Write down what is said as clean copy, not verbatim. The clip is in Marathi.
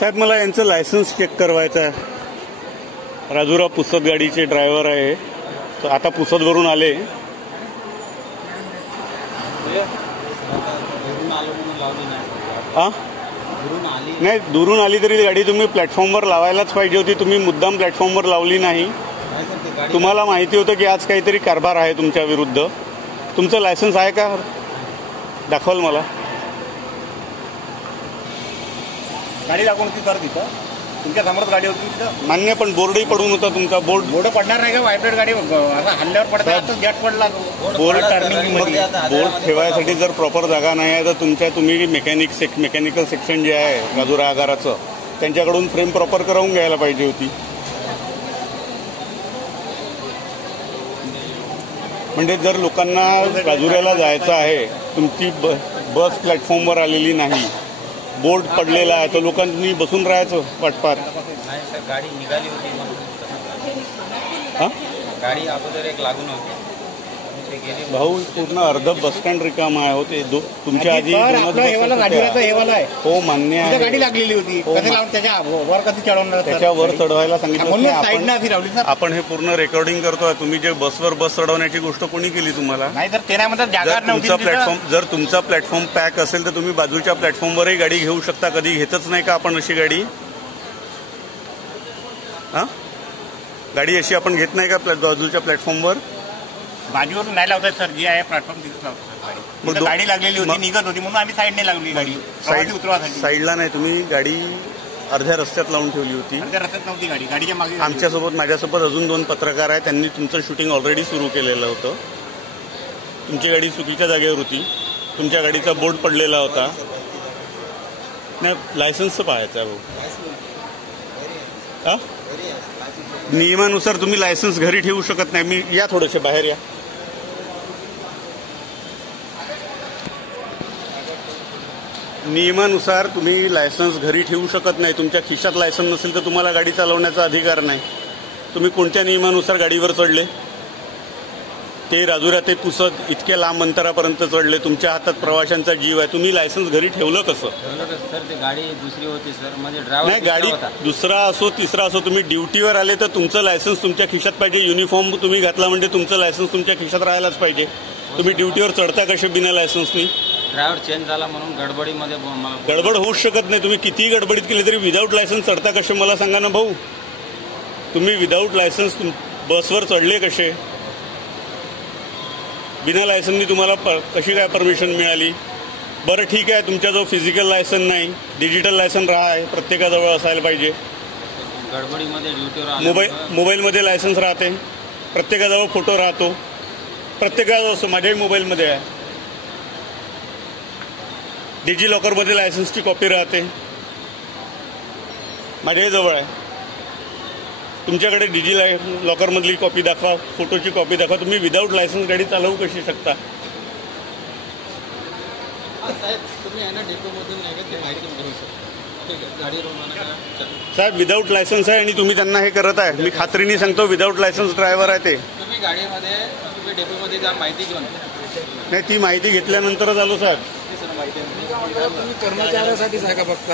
साहेब मला यांचं लायसन्स चेक करवायचं आहे. राजुरा पुसद गाडीचे ड्रायव्हर आहे. तर आता पुसदवरून आले. नाही, दुरून आली तरी गाडी तुम्ही प्लॅटफॉर्मवर लावायलाच पाहिजे होती. तुम्ही मुद्दाम प्लॅटफॉर्मवर लावली नाही. तुम्हाला माहिती होतं की आज काहीतरी कारभार आहे तुमच्या विरुद्ध. तुमचं लायसन्स आहे का? दाखवाल मला. गाडी दाखवून होती सर तिथं. तुमच्या समोरच गाडी होती तिथं. मान्य, पण बोर्डही पडून होता तुमचा. बोर्ड पडणार नाही का? व्हायब्रेट गाडी आता हल्ल्यावर पडतात. गॅट पडला. बोर्ड बोर्ड ठेवायसाठी जर प्रॉपर जागा नाही आहे तर तुम्ही मेकॅनिकल सेक्शन जे आहे राजुरा आगाराचं त्यांच्याकडून फ्रेम प्रॉपर करून घ्यायला पाहिजे होती. म्हणजे जर लोकांना राजुऱ्याला जायचं आहे, तुमची बस प्लॅटफॉर्मवर आलेली नाही, बोर्ड पडलेला आहे, तर लोकांनी बसून राहायचं वाटपात. गाडी निघाली होती गाडी अगोदर एक लागून होती. भाऊ पूर्ण अर्ध बस स्टँड रिकाम आहे. होते तुमच्या आधी हो मान्य आहे. गाडी लागलेली होती. त्याच्यावर कधी चढवणार? त्याच्यावर चढवायला सांगितलं. आपण हे पूर्ण रेकॉर्डिंग करतोय. तुम्ही जे बसवर बस चढवण्याची गोष्ट कोणी केली तुम्हाला? नाही तर ते नाही म्हणतात जागा नव्हती. प्लॅटफॉर्म जर तुमचा प्लॅटफॉर्म पॅक असेल तर तुम्ही बाजूच्या प्लॅटफॉर्मवरही गाडी घेऊ शकता. कधी घेतच नाही का आपण अशी गाडी? गाडी अशी आपण घेत नाही का बाजूच्या प्लॅटफॉर्मवर? बाजूवरून नाही लावतात सर. जी आहे प्लॅटफॉर्म तिथेच लावतात. गाडी लागलेली होती, निघत होती म्हणून आम्ही साईडने लागली गाडी. साईडला नाही, तुम्ही गाडी अर्ध्या रस्त्यात लावून ठेवली होती. अर्ध्या रस्त्यात नव्हती गाडी. गाडीच्या मागे माझ्यासोबत अजून 2 पत्रकार आहेत. त्यांनी तुमचं शूटिंग ऑलरेडी सुरू केलेलं होतं. तुमची गाडी चुकीच्या जागेवर होती. तुमच्या गाडीचा बोर्ड पडलेला होता. नाही, लायसन्स पाहायचं आहे भाऊ. नियमानुसार तुम्ही लायसन्स घरी ठेवू शकत नाही. मी या थोडेसे बाहेर या. नियमानुसार तुम्ही लायसन्स घरी ठेवू शकत नाही. तुमच्या खिशात लायसन्स नसेल तर तुम्हाला गाडी चालवण्याचा अधिकार नाही. तुम्ही कोणत्या नियमानुसार गाडीवर चढले? ते राजुरा ते पुसद इतक्या लांब अंतरापर्यंत चढले. तुमच्या हातात प्रवाशांचा जीव आहे. तुम्ही लायसन्स घरी ठेवलं कसं? सर ते गाडी दुसरी होती सर. म्हणजे नाही, गाडी दुसरा असो तिसरा असो, तुम्ही ड्युटीवर आले तर तुमचं लायसन्स तुमच्या खिशात पाहिजे. युनिफॉर्म तुम्ही घातला म्हणजे तुमचं लायसन्स तुमच्या खिशात राहायलाच पाहिजे. तुम्ही ड्युटीवर चढता कसे बिना लायसन्सनी? ड्रायव्हर चेंज झाला म्हणून गडबडीमध्ये. गडबड होऊच शकत नाही. तुम्ही कितीही गडबडीत केली तरी विदाऊट लायसन्स चढता कसे मला सांगा ना भाऊ. तुम्ही विदाऊट लायसन्स बसवर चढले कसे? बिना लायसन्सनी तुम्हाला कशी काय परमिशन मिळाली? बरं ठीक आहे, तुमच्याजवळ फिजिकल लायसन नाही, डिजिटल लायसन प्रत्येकाजवळ असायला पाहिजे. गडबडीमध्ये ड्युटीवर मोबाईलमध्ये लायसन्स राहते. प्रत्येकाजवळ फोटो राहतो. प्रत्येकाजवळ असतो. माझ्याही मोबाईलमध्ये आहे. डिजी लॉकरमध्ये लायसन्सची कॉपी राहते. माझ्याही जवळ आहे. तुमच्याकडे डिजी लॉकरमधली कॉपी दाखवा, फोटोची कॉपी दाखवा. तुम्ही विदाऊट लायसन्स गाडी चालवू कशी शकता? साहेब विदाऊट लायसन्स आहे आणि तुम्ही त्यांना हे करत आहे. मी खात्रीने सांगतो विदाऊट लायसन्स ड्रायव्हर आहे ते. तुम्ही गाडीमध्ये तुम्ही डेपोमध्ये जा, माहिती घेऊन. नाही, ती माहिती घेतल्यानंतरच आलो साहेब. कर्मचाऱ्यासाठीच आहे का फक्त?